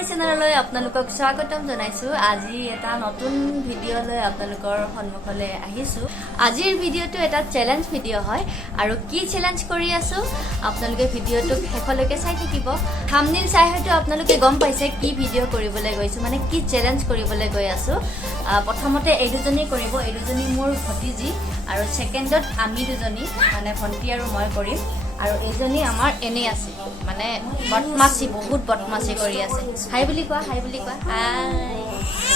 মোৰ চেনেললৈ আপোনালোকক স্বাগতম জনাইছো। আজি এটা নতুন ভিডিও লৈ আপোনালোকৰ সন্মুখলৈ আহিছো। আজিৰ ভিডিওটো এটা চ্যালেঞ্জ ভিডিও হয় আৰু কি চ্যালেঞ্জ কৰি আছো আপোনালোকে ভিডিওটো শেষলৈকে চাই থাকিব। থাম্বনেইল চাই হয়তো আপোনালোকে গম পাইছে কি ভিডিও কৰিবলৈ গৈছো, মানে কি চ্যালেঞ্জ কৰিবলৈ গৈ আছো। প্ৰথমতে এই দুজনী কৰিব, এই দুজনী মোৰ ভতিজি আৰু সেকেন্ডত আমি দুজনী মানে ভন্টি আৰু মই কৰিম। আৰু এইজনী আমাৰ এনে আছে, মানে বদমাছি, বহুত বদমাছি কৰি আছে। হাই বুলি কোৱা, হাই বুলি কোৱা, হাই।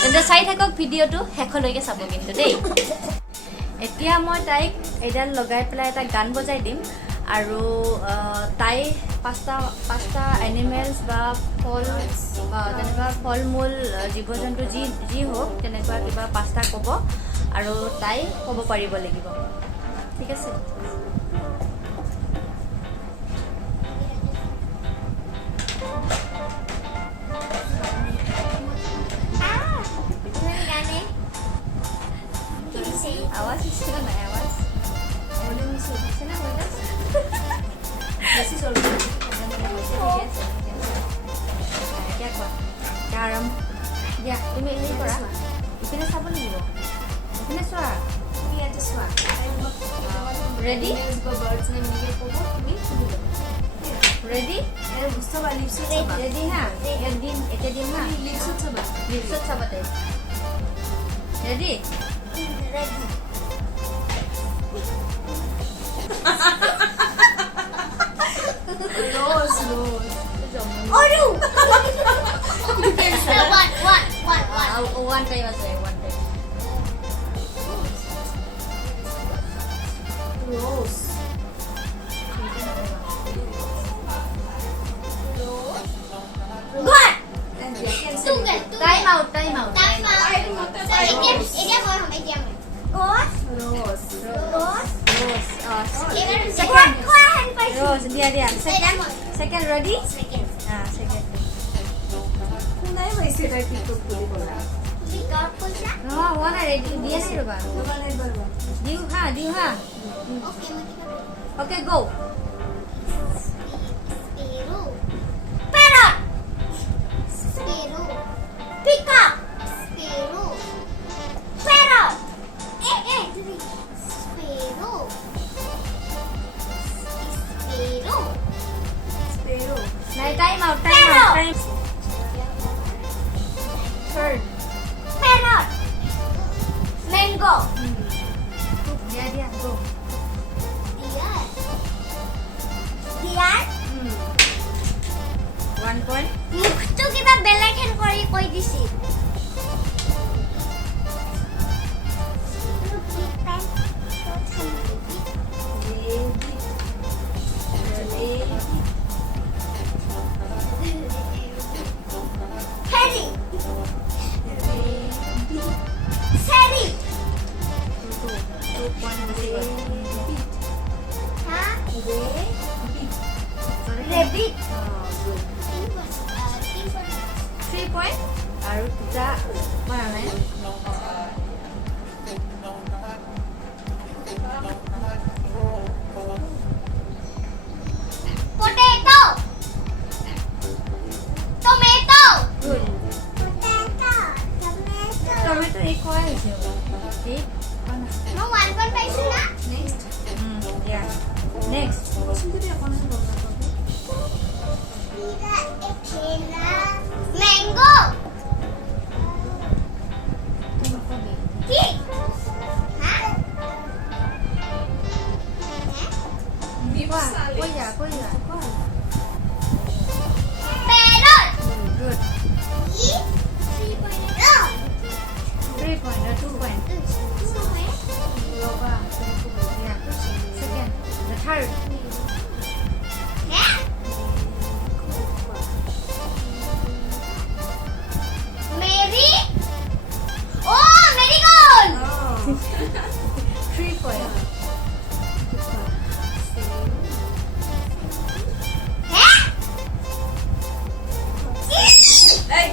তেন্তে চাই থাকক ভিডিওটো শেষলৈকে চাব কিন্তু দেই। এতিয়া মই তাইক এডাল লগাই পেলাই এটা গান বজাই দিম আৰু তাই পাঁচটা এনিমেলছ বা ফল তেনেকুৱা ফল মূল জীৱ জন্তু যি হওক তেনেকুৱা কিবা পাঁচটা ক'ব আৰু তাই ক'ব পাৰিব লাগিব, ঠিক আছে? आवाज इसका नया आवाज वॉल्यूम से है ना बोला जैसे सोल्डर क्या क्या आराम या তুমি এই কৰা ইপিনে চাব লাগিব, ইপিনে চোৱা, তুমি ইয়াতে চোৱা। ৰেডি বাৰ্ডছ নেম লিখে ক'ব, তুমি শুনিবা। ৰেডি এৰ বুঝবা লিপস চাবা, ৰেডি হা একদিন এটা দিন না লিপস চাবা তাই। Ready ready Rose. Oh no! One time I say one time. Rose. Good. Time out. Second. Rose, dia. Second ready? Second. Second. Nai waise ra TikTok kuli bola. TikTok bola? No, one ready. Dia sir ba. Diu ha. Okay, go. Parrot. Sparrow. Peacock. Sparrow. Parrot. Sparrow. Time out. Third. Parrot. Mango. Dia, go. Deer. 1 point. মুখটো কিবা বেলেগেন কৰি কৈ দিছি। Rabbit. 3 point. আৰু দুটা মানে নাই। Potato. Tomato. Good. Tomato एक होय হৈছে। ঠিক। No 1 point পাইছো না? Next. Yeah. Next. Mango. Key. Parrot. Good. 3 point. 2 point. Second. The third. Mary. Oh, marigold. 3 point. Hey.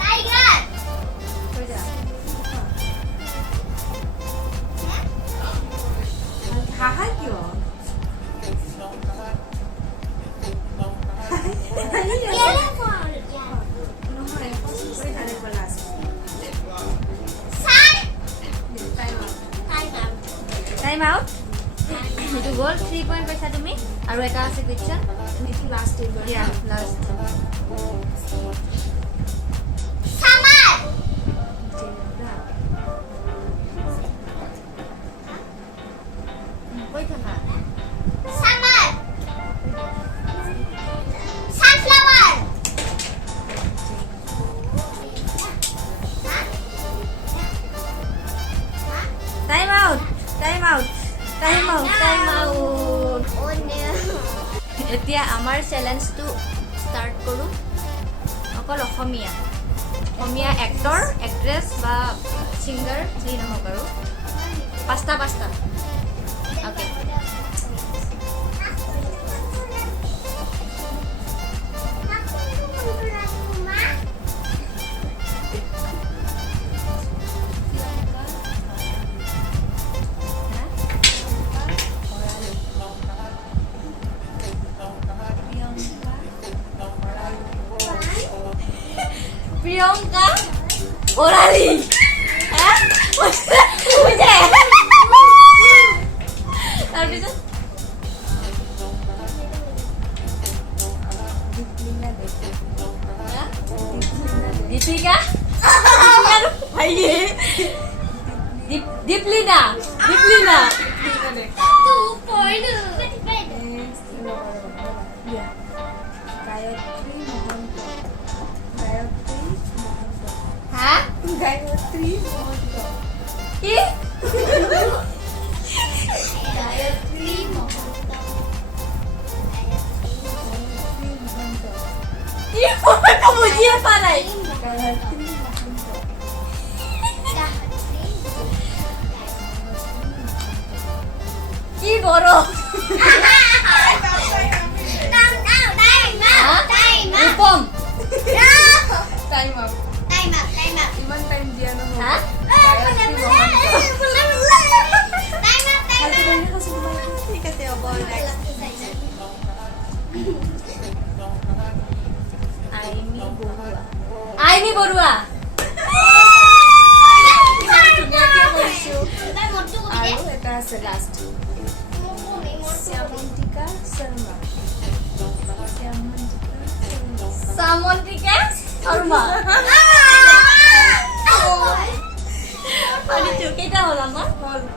Tiger. 다 할게요. All 3 point পাইছা তুমি আৰু এটা আছে কুৱেশ্যন এইটো লাষ্ট এইবাৰ ইয়া লাষ্ট Summer. কৈ থাকা Summer. Sunflower. Time out time out time out time out Oh no. এতিয়া আমাৰ চেলেঞ্জটো ষ্টাৰ্ট কৰোঁ অকল অসমীয়া অসমীয়া এক্টৰ এক্ট্ৰেছ বা ছিংগাৰ যি নহওক আৰু পাঁচটা অ'কে প্ৰিয়ংকা বৰালি তাৰপিছত দীপিকা দীপলিনা Two point. গায়ত্ৰী মহন্ত হা গায়ত্ৰী মহন্ত কি Gayatri Mahanta. কি মই বুজিয়ে পোৱা নাই গায়ত্ৰী মহন্ত কি বড় ৰূপম টাইম আপ ইমান টাইম দিয়া হা নহয় ঠিক আছে হ'ব আইনি বৰুৱা ধুনীয়াকৈ কৈছোঁ আৰু এটা আছে লাষ্ট শ্যামন্তিকা শৰ্মা সামন্তিকা শৰ্মা পাৰিছো কেইটা হ'ল আমাৰ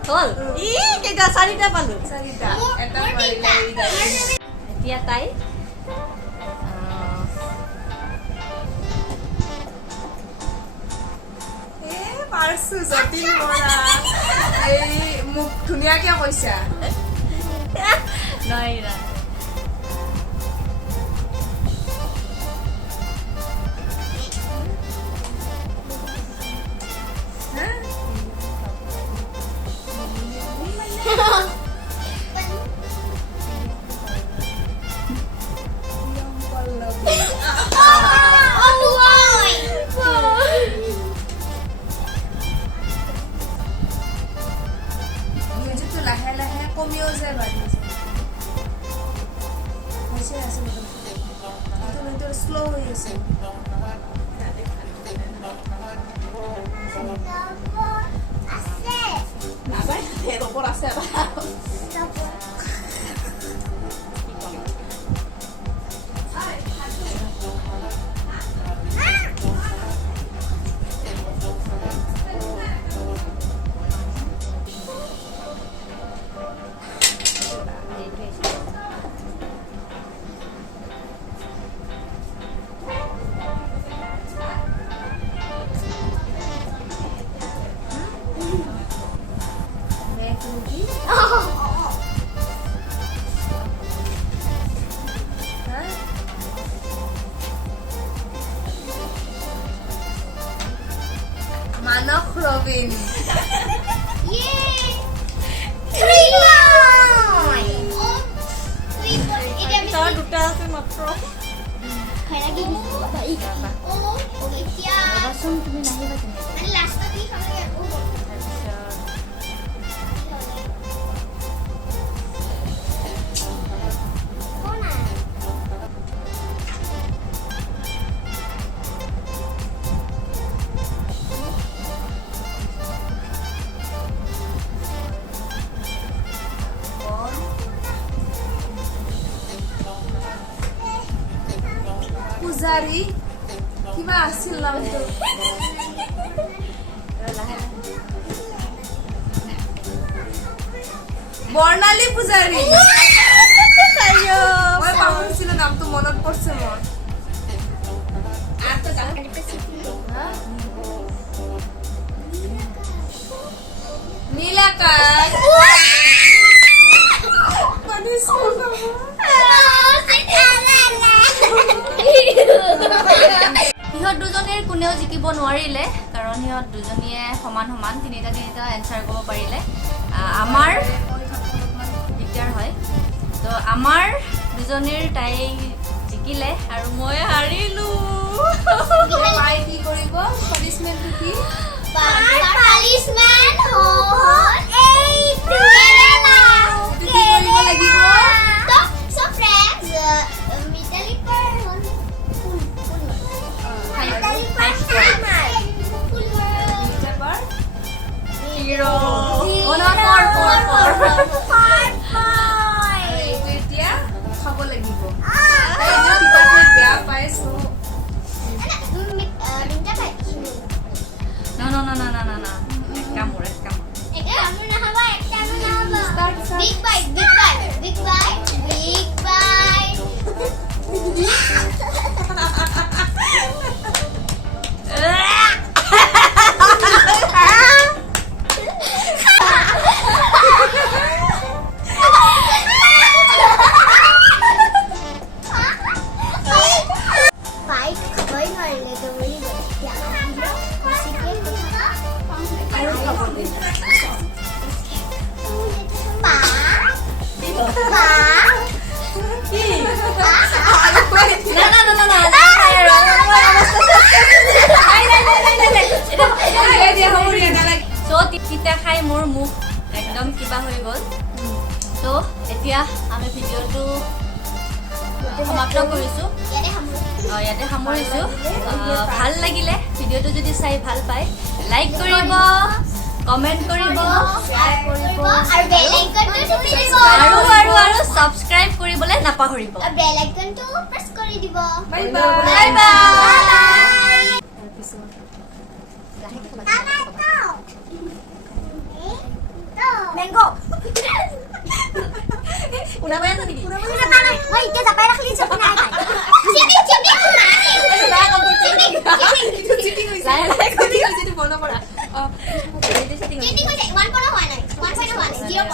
হ'ল ই কেইটা চাৰিটা পালো চাৰিটা এটা পাৰিলে এতিয়া তাই পাৰছো জটিল বৰা এই মোক ধুনীয়াকৈ কৈছা নয়রা মিউজিকটো লাহে লাহে কমিও যায় বাঢ়িছে হৈছে আছে কিন্তু শ্ল' হৈ আছে আছে মানস ৰবিন দুটা আছে মাত্ৰ ৰবাচোন তুমি নাহিবা তেনেকৈ পূজাৰী কিবা আছিল নামটো বৰ্ণালী পূজাৰী মই পাহৰিছিলো নামটো মনত পৰিছে মোৰ নীলাকাশ সিহঁত দুজনীৰ কোনেও জিকিব নোৱাৰিলে কাৰণ সিহঁত দুজনীয়ে সমান সমান তিনিটা এনচাৰ ক'ব পাৰিলে আমাৰ দিগদাৰ হয় তো আমাৰ দুজনীৰ তাই জিকিলে আৰু মই হাৰিলো তাই কি কৰিব পানিশমেন্টটো কি Punishment So friends, Mitali per Zero. Oh no, four. এইটো এতিয়া খাব লাগিব তাই এনেও তিতাকৈ বেয়া পাইছো No. Escamur. Big bite. So, তিতা খাই মোৰ মুখ একদম কিবা হৈ গ'ল তো এতিয়া আমি ভিডিঅ'টো সমাপ্ত কৰিছোঁ ইয়াতে সামৰিছোঁ ভাল লাগিলে ভিডিঅ'টো যদি চাই ভাল পায় লাইক কৰিব কমেণ্ট কৰিব আৰু ছাবস্ক্ৰাইব কৰিবলৈ নাপাহৰিব Bell icon to press কৰি দিব bye bye bye Mango. Una vez tadi. Wah, itu sampai nak lihat siapa naik. Cipi kemana? Lain jadi bono pora. Oh, itu setting. Cipi kau cek 1.1 0.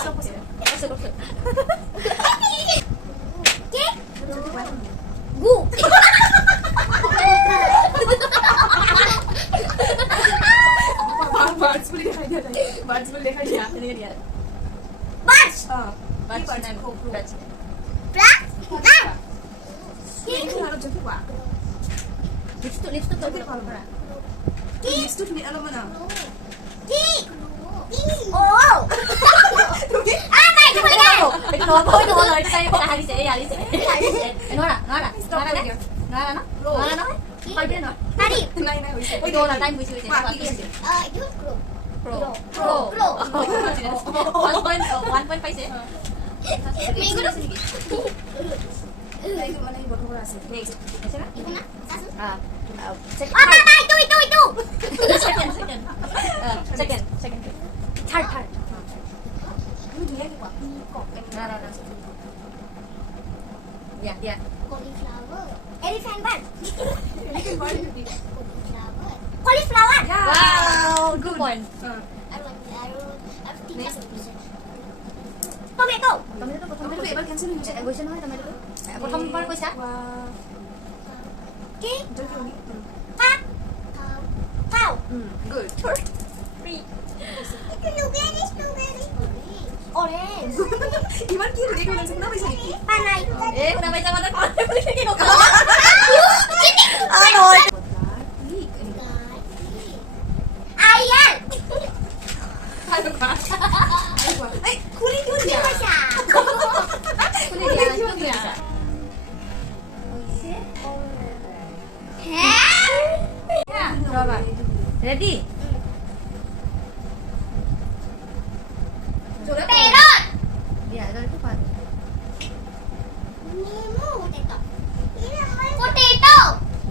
Gu. Birds বলে দেখা দিয়া Bars. Baca dan baca. Prak. harus jadi pak Lips tu kalau pora. itu ni alam mana Ki. Oh. Ah, baik tu boleh. Itu apa itu kalau itu saya pernah hari saya. Nora. No. Kau dia no. Tadi. nai nai hoise Oi dola time busi. Itu group. Pro. Pro. 1.5 sih. Minggu tu. itu mana yang botol rasa Next. Siapa? Ibu nak? Satu. Second. Oh, tak, itu. Second. Third. ini dia ni pak kok No. Ya. Cauliflower. Elephant bun. ini kan baru ni Cauliflower. Wow, good point. Tomato. tomato ebar cancel ni Question হয় tomato. প্ৰথমবাৰ কৈছা? wah Ki. jadi ni Cow. good Free. Strawberry. Orange. iman kiri dia kan kenapa bisa ni Panai. Kenapa sama tak kau boleh pergi kau? Ano? Ayam. eh kulit dia Siapa? Kulit dia. Ya, coba. Ready? Perot. Ya, ada itu Pak. Potato.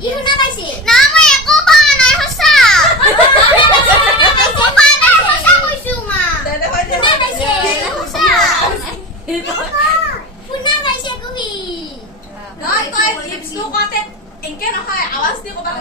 ই শুনা পাইছে না মই একো কোৱা নাই হসা একো কোৱা নাই হসা কৈছো মা দাদা হয় দে শুনা পাইছে হসা শুনা পাইছে কবি নহয় তই লিপছটো কতে একে নহয় আৱাজ দি কবা